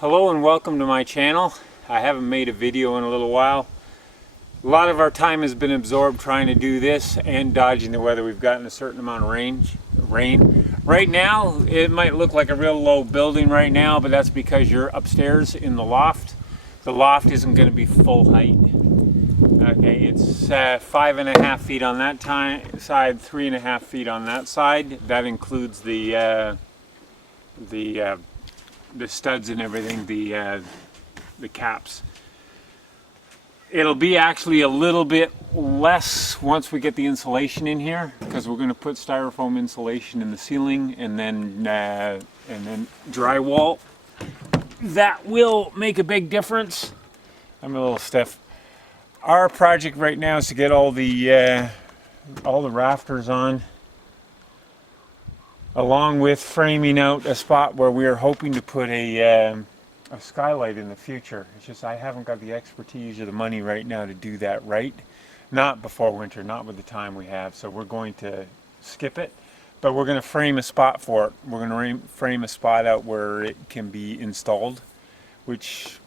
Hello and welcome to my channel. I haven't made a video in a little while. A lot of our time has been absorbed trying to do this and dodging the weather. We've gotten a certain amount of rain. Right now it might look like a real low building right now, but that's because you're upstairs in the loft. The loft isn't going to be full height. Okay, it's 5.5 feet on that side, 3.5 feet on that side. That includes the studs and everything, the caps. It'll be actually a little bit less once we get the insulation in here, because we're going to put styrofoam insulation in the ceiling and then drywall. That will make a big difference. I'm a little stiff. Our project right now is to get all the rafters on, along with framing out a spot where we are hoping to put a skylight in the future. It's just I haven't got the expertise or the money right now to do that right. Not before winter, not with the time we have. So we're going to skip it, but we're going to frame a spot for it. We're going to frame a spot out where it can be installed, which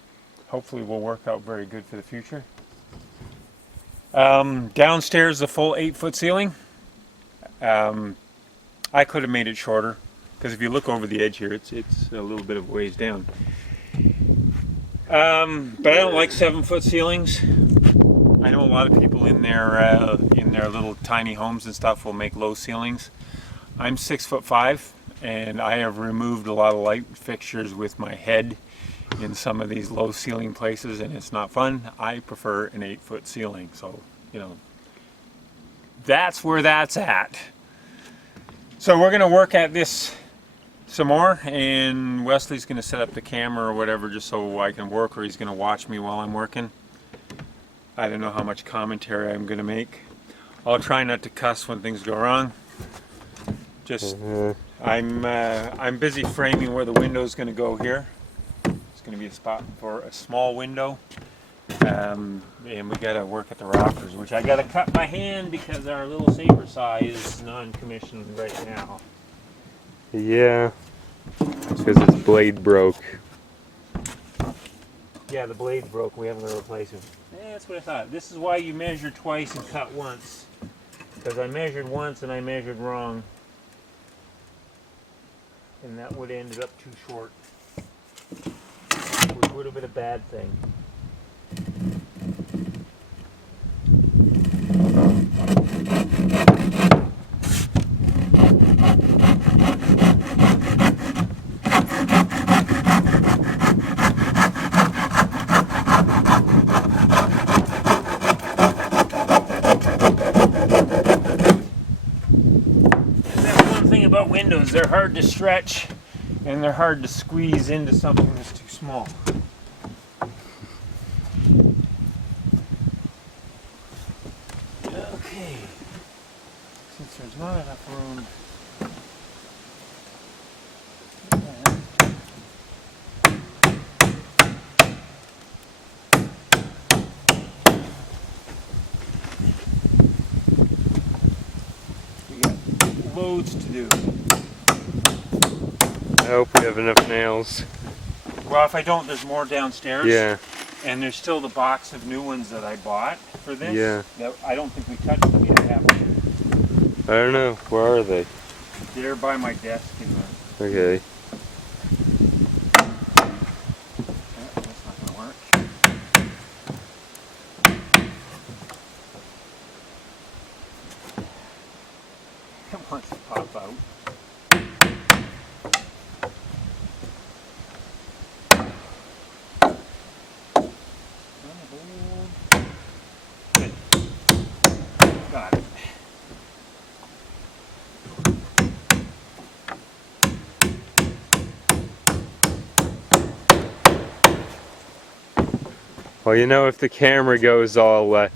hopefully will work out very good for the future. Downstairs, the full 8-foot ceiling. I could have made it shorter, because if you look over the edge here, it's a little bit of ways down. But I don't like 7-foot ceilings. I know a lot of people in their little tiny homes and stuff will make low ceilings. I'm 6'5", and I have removed a lot of light fixtures with my head in some of these low ceiling places, and it's not fun. I prefer an 8-foot ceiling, so you know, that's where that's at. So we're going to work at this some more, and Wesley's going to set up the camera or whatever just so I can work, or he's going to watch me while I'm working. I don't know how much commentary I'm going to make. I'll try not to cuss when things go wrong. Just I'm busy framing where the window's going to go here. It's going to be a spot for a small window, and we got to work at the rafters, which I got to cut by hand because our little saber saw is non-commissioned right now. Yeah, because its blade broke. Yeah, the blade broke. We haven't replaced it. Yeah, that's what I thought. This is why you measure twice and cut once, because I measured once and I measured wrong, and that would have ended up too short, which would have been a bad thing. About windows, they're hard to stretch and they're hard to squeeze into something that's too small. Okay, since there's not enough room, we got loads to do. I hope we have enough nails. Well, if I don't, there's more downstairs. Yeah. And there's still the box of new ones that I bought for this. Yeah. That I don't think we touched them yet, have we? I don't know. Where are they? They're by my desk in the... Okay. That's not going to work. It wants to pop out. Good. Got it. Well, you know, if the camera goes all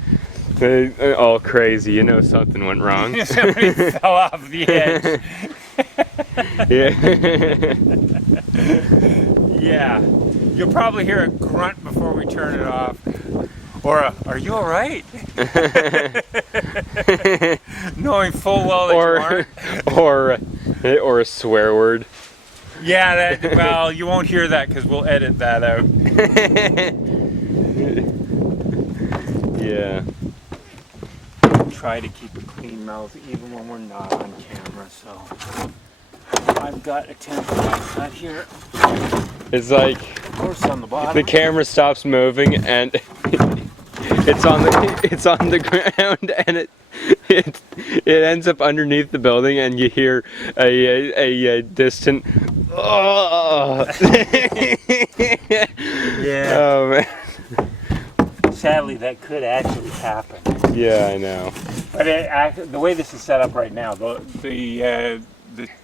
crazy, you know something went wrong. Somebody fell off the edge. Yeah. Yeah. You'll probably hear a grunt before we turn it off. Or a, are you all right? Knowing full well that you aren't. Or a swear word. Yeah, well, you won't hear that because we'll edit that out. Yeah. Try to keep a clean mouth even when we're not on camera, so I've got a temporary cut here. It's like Of course on the bottom. the camera stops moving and it's on the ground and it ends up underneath the building and you hear a distant oh. Yeah. Oh man. Sadly, that could actually happen. Yeah, I know. But the way this is set up right now, the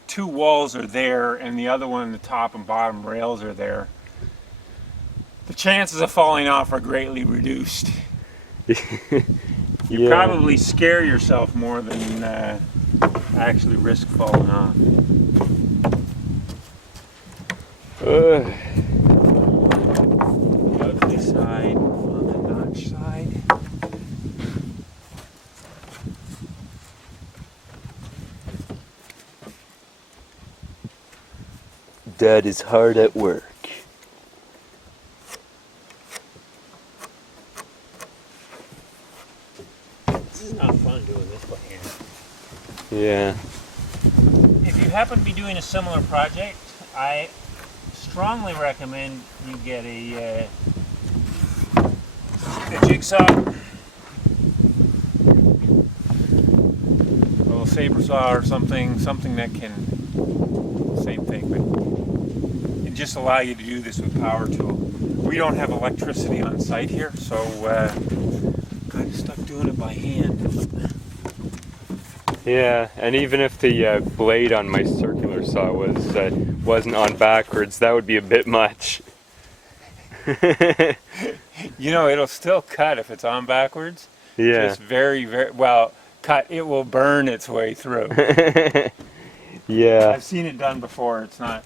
two walls are there, and the other one, the top and bottom rails are there. The chances of falling off are greatly reduced. You probably scare yourself more than actually risk falling off. Ugly side on the notch side. Dad is hard at work. This is not fun doing this by hand. Yeah. If you happen to be doing a similar project, I strongly recommend you get a jigsaw, a little saber saw or something that can, same thing, but it just allow you to do this with power tool. We don't have electricity on site here, so kind of stuck doing it by hand. Yeah, and even if the blade on my circular saw wasn't on backwards, that would be a bit much. You know, it'll still cut if it's on backwards. Yeah. Just very, very well cut. It will burn its way through. Yeah. I've seen it done before. It's not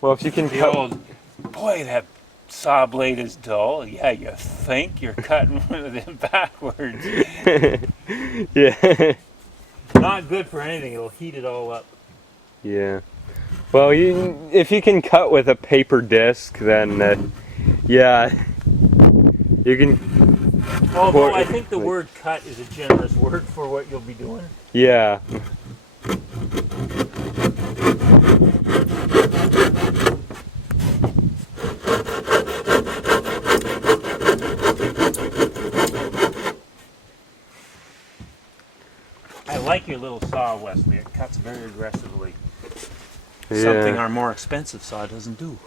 Well, if you can the cut, old. Boy, that saw blade is dull. Yeah, you think you're cutting with it backwards. yeah. Not good for anything. It'll heat it all up. Yeah. Well, if you can cut with a paper disc, then yeah, you can. Although I think the word cut is a generous word for what you'll be doing. Yeah. I like your little saw, Wesley. It cuts very aggressively. Yeah. Something our more expensive saw doesn't do.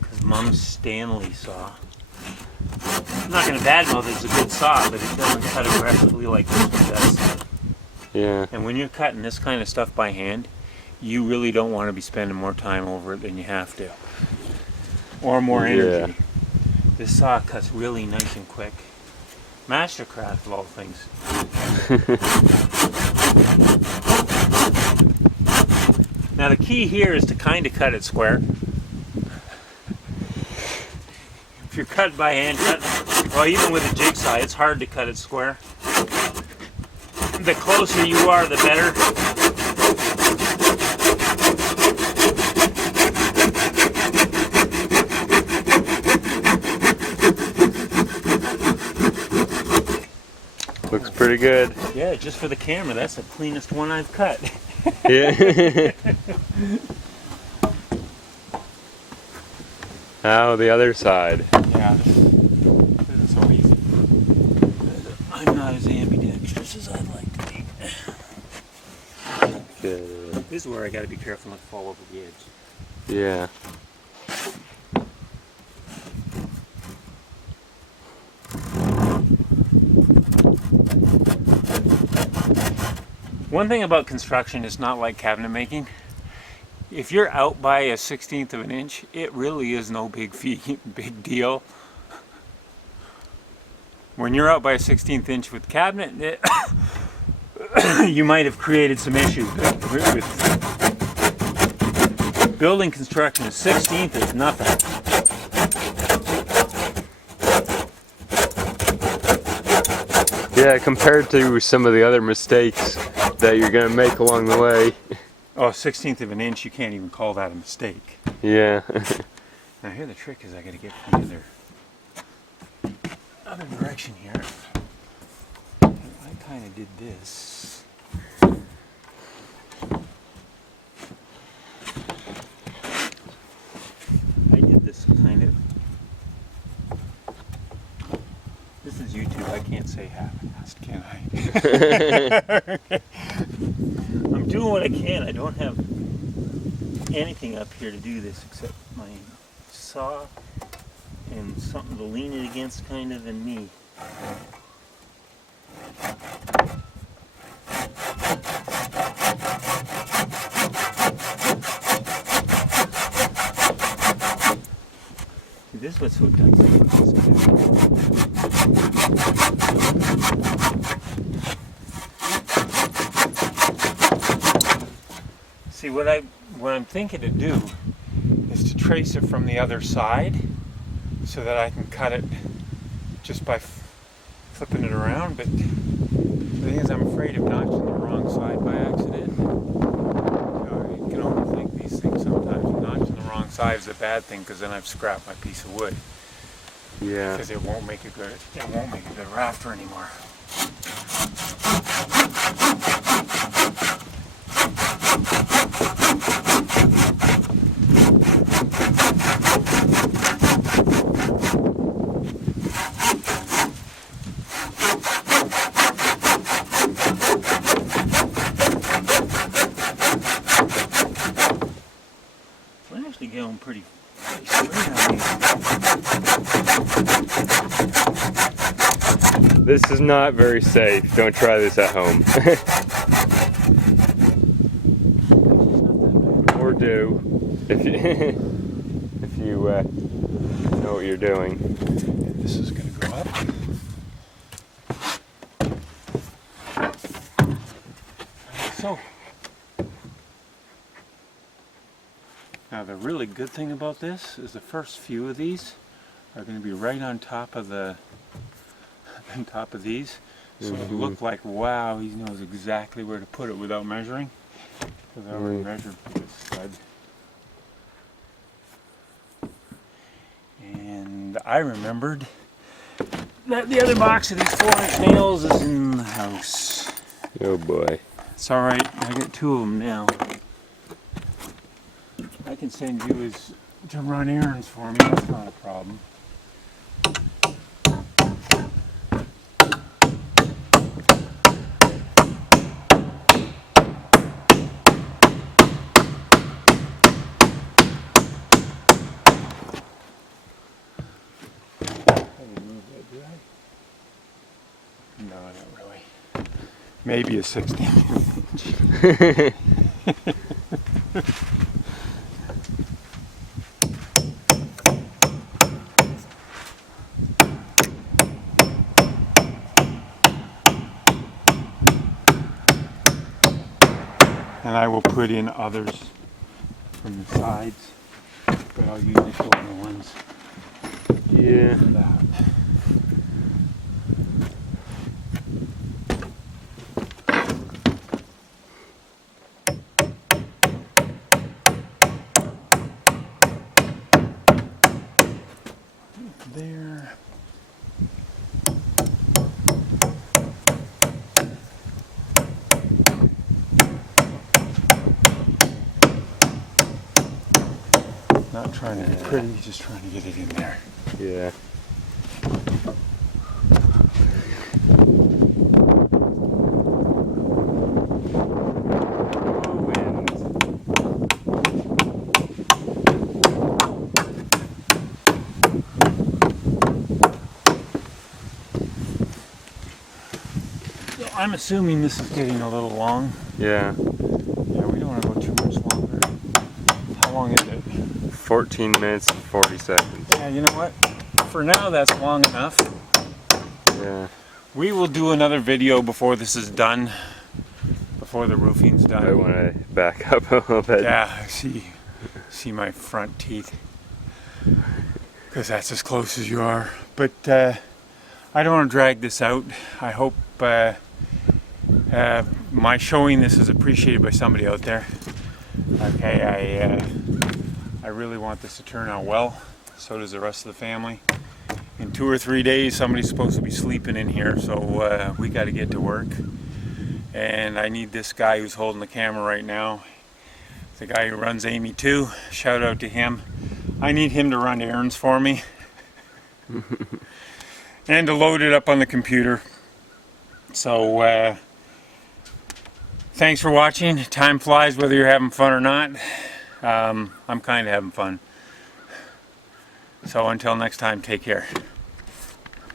Because Mom's Stanley saw. I'm not going to badmouth it's a good saw, but it doesn't cut aggressively like this one does. Yeah. And when you're cutting this kind of stuff by hand, you really don't want to be spending more time over it than you have to. Or more energy. Yeah. This saw cuts really nice and quick. Mastercraft of all things. Now the key here is to kind of cut it square. If you're cut by hand, well, even with a jigsaw, it's hard to cut it square. The closer you are, the better. Looks pretty good. Yeah, just for the camera, that's the cleanest one I've cut. Yeah. Now the other side. Yeah, this isn't so easy. I'm not as ambidextrous as I'd like to be. Good. This is where I gotta be careful not to fall over the edge. Yeah. One thing about construction is not like cabinet making. If you're out by a 1/16 of an inch, it really is no big deal. When you're out by a 1/16 inch with the cabinet, you might have created some issues. With building construction, a 1/16 is nothing. Yeah, compared to some of the other mistakes that you're gonna make along the way. Oh, 1/16 of an inch, you can't even call that a mistake. Yeah. Now here the trick is I gotta get from the other direction here. And I kind of did this. I did this kind of. This is YouTube. I can't say half-assed, can I? I'm doing what I can. I don't have anything up here to do this except my saw and something to lean it against, kind of, and me. See, this is what's so dicey about this guy. See, what I'm thinking to do is to trace it from the other side so that I can cut it just by flipping it around, but the thing is I'm afraid of notching the wrong side by accident. So you can only think these things sometimes. Notching the wrong side is a bad thing because then I've scrapped my piece of wood. Yeah. Because it won't make a good rafter anymore. We're actually going pretty straight on these. This is not very safe. Don't try this at home. Or do, if you if you know what you're doing. This is going to go up. So, now the really good thing about this is the first few of these are going to be right on top of these. So it'll look like, wow, he knows exactly where to put it without measuring. Because I already measured for this stud. And I remembered that the other box of these 4-inch nails is in the house. Oh boy. It's alright, I got 2 of them now. I can send you to run errands for me, that's not a problem. No, not really. Maybe a 16-inch. And I will put in others from the sides, but I'll use the shorter ones. Yeah. For that. There. Not trying to be pretty, just trying to get it in there. Yeah. So I'm assuming this is getting a little long. Yeah. Yeah, we don't want to go too much longer. How long is it? 14 minutes and 40 seconds. Yeah, you know what? For now, that's long enough. Yeah. We will do another video before this is done. Before the roofing's done. I want to back up a little bit. Yeah, see my front teeth. Because that's as close as you are. But I don't want to drag this out. I hope my showing this is appreciated by somebody out there. Okay, I really want this to turn out well. So does the rest of the family. In 2 or 3 days, somebody's supposed to be sleeping in here, so we got to get to work. And I need this guy who's holding the camera right now, the guy who runs Amy 2. Shout out to him. I need him to run errands for me and to load it up on the computer. So thanks for watching. Time flies whether you're having fun or not. I'm kind of having fun. So until next time, take care.